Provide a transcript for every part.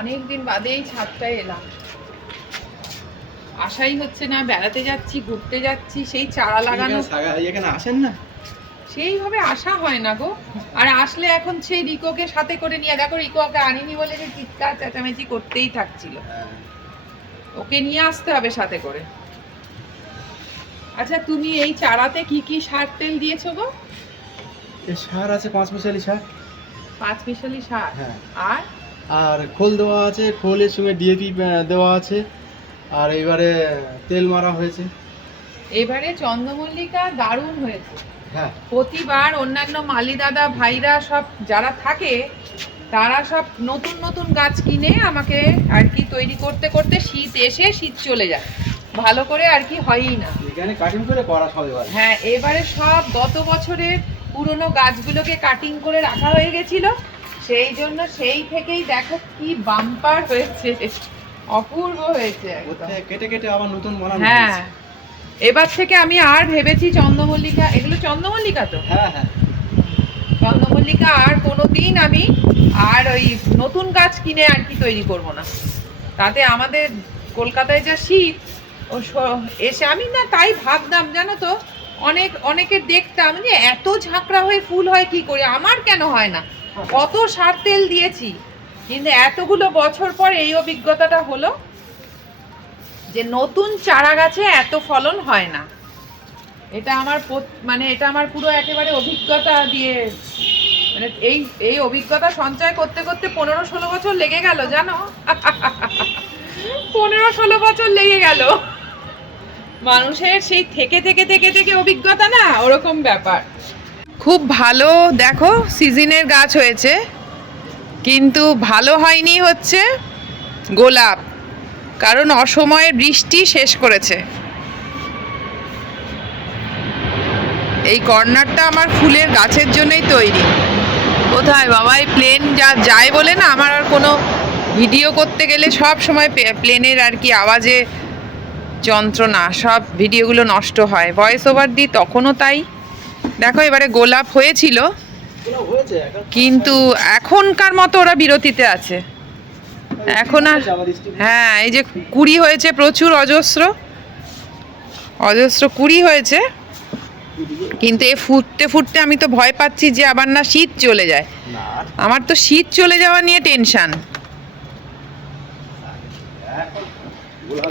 অনেকদিন বাদেই ছাদটায় এলাম, আশাই হচ্ছে না। বেড়াতে যাচ্ছি, ঘুরতে যাচ্ছি, সেই চারা লাগানো এখানে আসেন না, সেইভাবে আসা হয় না গো। আর আসলে এখন সেই রিকোকে সাথে করে নিয়ে, দেখো রিকোকে আনিনি বলে যে চিৎকার চেঁচামেচি করতেই থাকছিল, ওকে নিয়ে আসতে হবে সাথে করে। আচ্ছা, তুমি এই চারাতে কি কি সার তেল দিয়েছো গো? এই সার আছে 5 মিশালি সার, 5 মিশালি সার। হ্যাঁ। আর খোল দেওয়া আছে, খোলের সঙ্গে ডিএপি দেওয়া আছে, আর এবারে তেল মারা হয়েছে। এবারে চন্দ্রমল্লিকা দারুণ হয়েছে। হ্যাঁ, প্রতিবার অন্যান্য মালি দাদা ভাইরা সব যারা থাকে তারা সব নতুন নতুন গাছ কিনে আমাকে আর কি তৈরি করতে করতে শীত এসে শীত চলে যায়, ভালো করে আর কি হয়ই না। এখানে কাটিং করে করা সব এবারে। হ্যাঁ, এবারে সব গত বছরের পুরনো গাছগুলোকে কাটিং করে রাখা হয়ে গেছিল, সেই জন্য সেই থেকেই দেখো কি বাম্পার হয়েছে, অপূর্ব হয়েছে একদম। কেটে কেটে আবার নতুন বানানো হ্যাঁ, হয়েছে। এবার থেকে আমি আর ভেবেছি চন্দ্রমল্লিকা, এগুলো চন্দ্রমল্লিকা তো, হ্যাঁ হ্যাঁ, চন্দ্রমল্লিকা আর কোনোদিন আমি আর ওই নতুন গাছ কিনে আর কি তৈরি করব না। তাতে আমাদের কলকাতায় যা শীত, এসে আমি না তাই ভাবতাম জানো তো, অনেকে দেখতাম যে এত ঝাঁকড়া হয়ে ফুল হয় কি করে, আমার কেন হয় না, কত সার তেল দিয়েছি, কিন্তু এতগুলো বছর পর এই অভিজ্ঞতাটা হলো যে নতুন চারা গাছে এত ফলন হয় না। এটা আমার এটা আমার পুরো একেবারে অভিজ্ঞতা দিয়ে, মানে এই অভিজ্ঞতা সঞ্চয় করতে করতে 15-16 বছর লেগে গেল জানো। 15-16 বছর লেগে গেল। মানুষের সেই থেকে থেকে থেকে থেকে অভিজ্ঞতা না, ওরকম ব্যাপার। খুব ভালো দেখো সিজনের গাছ হয়েছে, কিন্তু ভালো হয়নি হচ্ছে গোলাপ, কারণ অসময়ে বৃষ্টি শেষ করেছে। এই কর্নারটা আমার ফুলের গাছের জন্যই তৈরি। কোথায় বাবা এই প্লেন যায় বলে না, আমার আর কোনো ভিডিও করতে গেলে সব সময় প্লেনের আর কি আওয়াজে যন্ত্রণা, সব ভিডিওগুলো নষ্ট হয়। ভয়েস ওভার দিই তখনও তাই। দেখো এবারে গোলাপ হয়েছিল, কিন্তু এখনকার মতো ওরা বিরতিতে আছে এখন আর। হ্যাঁ, এই যে কুড়ি হয়েছে প্রচুর, অজস্র কুড়ি হয়েছে, কিন্তু এ ফুটতে ফুটতে আমি তো ভয় পাচ্ছি যে আবার না শীত চলে যায়। আমার তো শীত চলে যাওয়া নিয়ে টেনশন।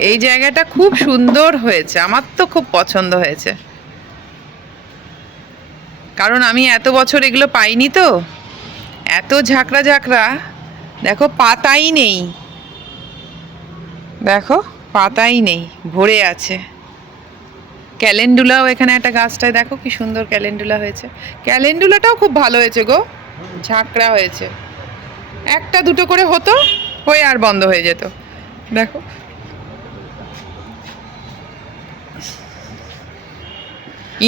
এই জায়গাটা খুব সুন্দর হয়েছে, আমার তো খুব পছন্দ হয়েছে, কারণ আমি এত বছর এগুলো পাইনি তো। এত ঝাঁকড়া ঝাঁকড়া, দেখো পাতাই নেই, দেখো পাতাই নেই, ভরে আছে। ক্যালেন্ডুলাও এখানে একটা গাছটায় দেখো কি সুন্দর ক্যালেন্ডুলা হয়েছে। ক্যালেন্ডুলাটাও খুব ভালো হয়েছে গো, ঝাঁকড়া হয়েছে। একটা দুটো করে হতো, হয়ে আর বন্ধ হয়ে যেত। দেখো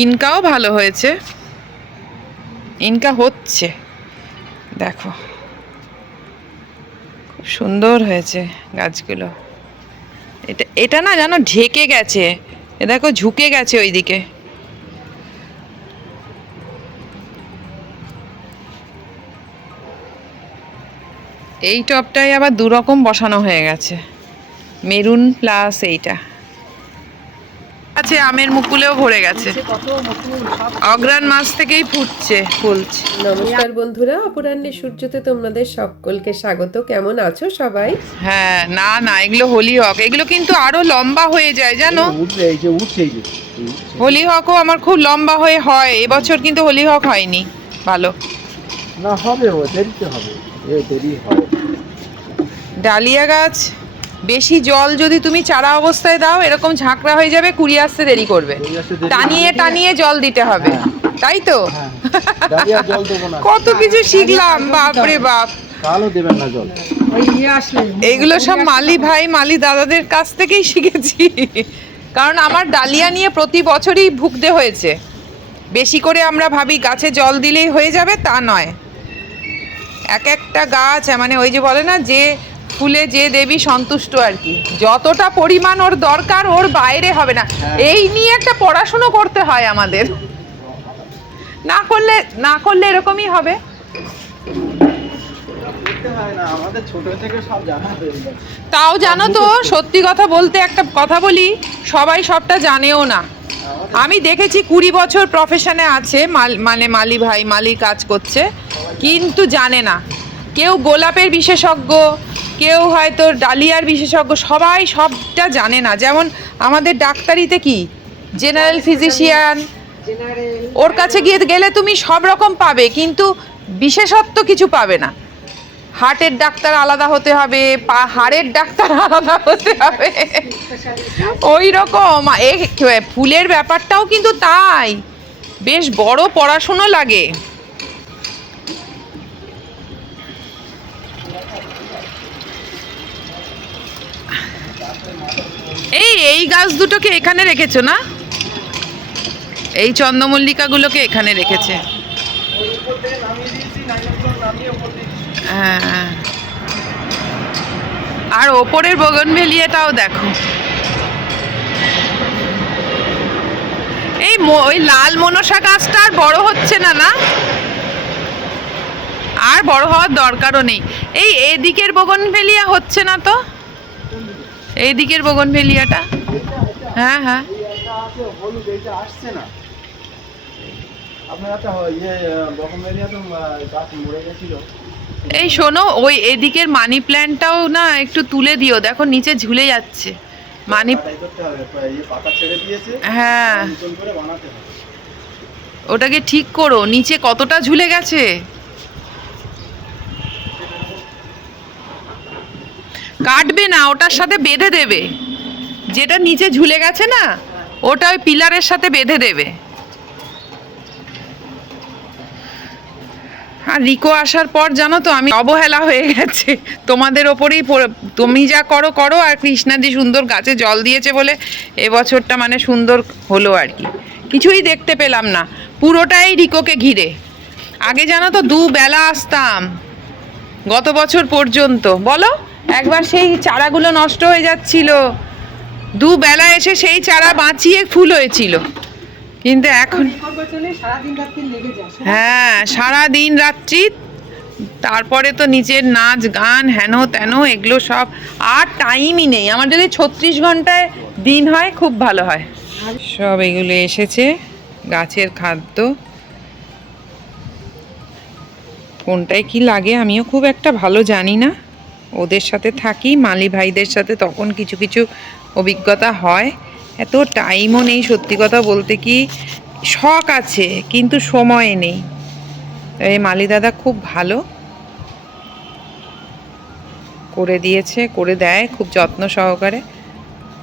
ইনকাও ভালো হয়েছে, ইনকা হচ্ছে, দেখো খুব সুন্দর হয়েছে গাছগুলো। এটা না জানো ঢেকে গেছে, এ দেখো ঝুঁকে গেছে ওইদিকে। এই টবটায় আবার দুরকম বসানো হয়ে গেছে, মেরুন প্লাস এইটা আছে। আমের মুকুলেও ভরে গেছে, অগ্রাণ মাস থেকেই ফুটছে ফুলছে। নমস্কার বন্ধুরা, অপরাহ্নের সূর্যতে তোমাদের সকলকে স্বাগত। কেমন আছো সবাই? হ্যাঁ, না এগুলো হোলি হক, এগুলো কিন্তু আরো লম্বা হয়ে যায় জানো। হোলি হকও আমার খুব লম্বা হয়ে হয়, এবছর কিন্তু হোলি হক হয়নি ভালো। না হবে, দেরিতে হবে, দেরি হবে। ডালিয়া গাছ বেশি জল যদি তুমি চারা অবস্থায় দাও এরকম ঝাঁকড়া হয়ে যাবে, কুড়ি আসতে দেরি করবে, টানিয়ে টানিয়ে জল দিতে হবে, তাই তো। কত কিছু শিখলাম, বাপরে বাপ। দেবেন না জল, এগুলো সব মালি ভাই মালি দাদাদের কাছ থেকেই শিখেছি, কারণ আমার ডালিয়া নিয়ে প্রতি বছরই ভুগতে হয়েছে। বেশি করে আমরা ভাবি গাছে জল দিলেই হয়ে যাবে, তা নয়। এক একটা গাছ মানে ওই যে বলে না, যে ফুলে যে দেবী সন্তুষ্ট আর কি, যতটা পরিমাণ ওর দরকার ওর বাইরে হবে না। এই নিয়ে একটা পড়াশুনো করতে হয় আমাদের, না করলে এরকমই হবে। করতে হয় না, আমাদের ছোট থেকে সব জানা হয়ে গেছে। তাও জানো তো, সত্যি কথা বলতে একটা কথা বলি, সবাই সবটা জানেও না। আমি দেখেছি 20 বছর প্রফেশনে আছে, মানে মালি কাজ করছে, কিন্তু জানে না। কেউ গোলাপের বিশেষজ্ঞ, কেউ হয়তো ডালিয়ার বিশেষজ্ঞ, সবাই সবটা জানে না। যেমন আমাদের ডাক্তারিতে কি জেনারেল ফিজিশিয়ান, ওর কাছে গেলে তুমি সব রকম পাবে, কিন্তু বিশেষত্ব কিছু পাবে না। হার্টের ডাক্তার আলাদা হতে হবে, হাড়ের ডাক্তার আলাদা হতে হবে, ওই রকম। ফুলের ব্যাপারটাও কিন্তু তাই, বেশ বড় পড়াশুনো লাগে। এই গাছ দুটোকে এখানে রেখেছো না? এই চন্দ্রমল্লিকাগুলোকে এখানে রেখেছে। হ্যাঁ, আর ওপরের বোগনভেলিয়াটাও দেখো। ওই লাল মনসা গাছটা আর বড় হচ্ছে না, না আর বড় হওয়ার দরকারও নেই। এদিকের বোগনভেলিয়া হচ্ছে না তো, এইদিকের বোগনভেলিয়াটা। হ্যাঁ হ্যাঁ, আসছে না। আপনার একটা বকমভেলিয়া তো গাছ মরে গেছিল। এই শোনো, ওই এদিকের মানি প্ল্যান্টটাও না একটু তুলে দিও, দেখো নিচে ঝুলে যাচ্ছে মানি। হ্যাঁ, ওটাকে ঠিক করো, নিচে কতটা ঝুলে গেছে। কাটবে না, ওটার সাথে বেঁধে দেবে, যেটা নিচে ঝুলে গেছে না ওটা ওই পিলারের সাথে বেঁধে দেবে। আর রিকো আসার পর জানো তো আমি অবহেলা হয়ে গেছে তোমাদের ওপরেই। তুমি যা করো করো, আর কৃষ্ণাদি সুন্দর গাছে জল দিয়েছে বলে এবছরটা মানে সুন্দর হলো আর কি। কিছুই দেখতে পেলাম না, পুরোটাই রিকোকে ঘিরে। আগে জানো তো 2 বেলা আসতাম গত বছর পর্যন্ত, বলো একবার সেই চারাগুলো নষ্ট হয়ে যাচ্ছিল, 2 বেলা এসে সেই চারা বাঁচিয়ে ফুল হয়েছিল। কিন্তু এখন হ্যাঁ, সারাদিন রাত্রি, তারপরে তো নিচের নাচ গান হেন তেন এগুলো সব, আর টাইমই নেই আমার। যদি 36 ঘন্টায় দিন হয় খুব ভালো হয়। সব এগুলো এসেছে গাছের খাদ্য, কোনটায় কি লাগে আমিও খুব একটা ভালো জানি না। ওদের সাথে থাকি, মালি ভাইদের সাথে, তখন কিছু কিছু অভিজ্ঞতা হয়। এত টাইমও নেই, সত্যি কথা বলতে কি, শখ আছে কিন্তু সময় নেই। এই মালি দাদা খুব ভালো করে দিয়েছে, করে দেয় খুব যত্ন সহকারে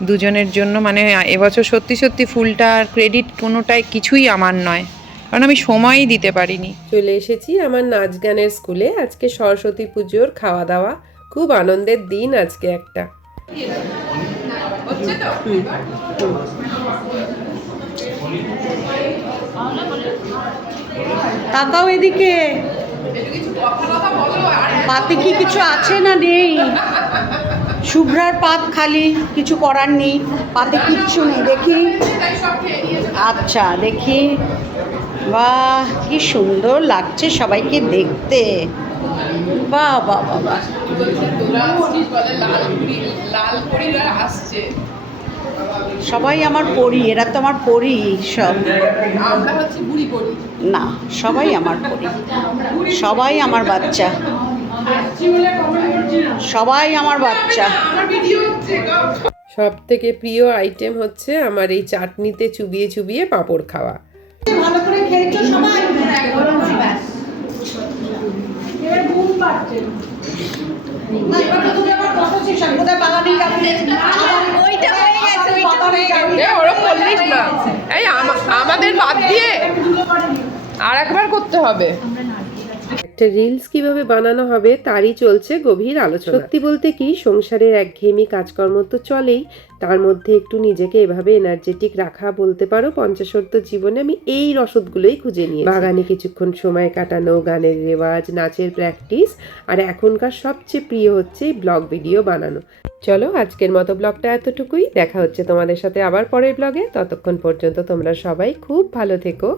দুজনের জন্য। মানে এবছর সত্যি সত্যি ফুলটার ক্রেডিট কোনোটাই কিছুই আমার নয়, কারণ আমি সময়ই দিতে পারিনি। চলে এসেছি আমার নাচ গানের স্কুলে। আজকে সরস্বতী পুজোর খাওয়া দাওয়া, খুব আনন্দের দিন আজকে একটা। তাকাও এদিকে, পাতে কি কিছু আছে না নেই? শুভ্রার পাত খালি, কিছু করার নেই, পাতে কিচ্ছু নেই। দেখি, আচ্ছা দেখি, বাহ কি সুন্দর লাগছে সবাইকে দেখতে। বাহ বাহ বাহ বাহ, সবাই আমার পরি, এরা তো আমার পরি সব। না, সবাই আমার পরি, সবাই আমার বাচ্চা, সবাই আমার বাচ্চা। সব থেকে প্রিয় আইটেম হচ্ছে আমার এই চাটনিতে চুবিয়ে চুবিয়ে পাঁপড় খাওয়া। ভালো করে খেয়েছো সবাই? এবার ঘুম পাচ্ছে। আমাদের বাদ দিয়ে আর একবার করতে হবে। একটা রিলস কিভাবে বানানো হবে তারই চলছে গভীর আলোচনা। সত্যি বলতে কি, সংসারের একঘেয়েমি কাজকর্ম তো চলেই, তার মধ্যে একটু নিজেকে এভাবে এনার্জেটিক রাখা বলতে পারো 50 জীবনে আমি এই রসদগুলোই খুঁজে নিয়ে বাগানে কিছুক্ষণ সময় কাটানো, গানের রেওয়াজ, নাচের প্র্যাকটিস, আর এখনকার সবচেয়ে প্রিয় হচ্ছে ব্লগ ভিডিও বানানো। চলো আজকের মতো ব্লগটা এতটুকুই, দেখা হচ্ছে তোমাদের সাথে আবার পরের ব্লগে। ততক্ষণ পর্যন্ত তোমরা সবাই খুব ভালো থেকো।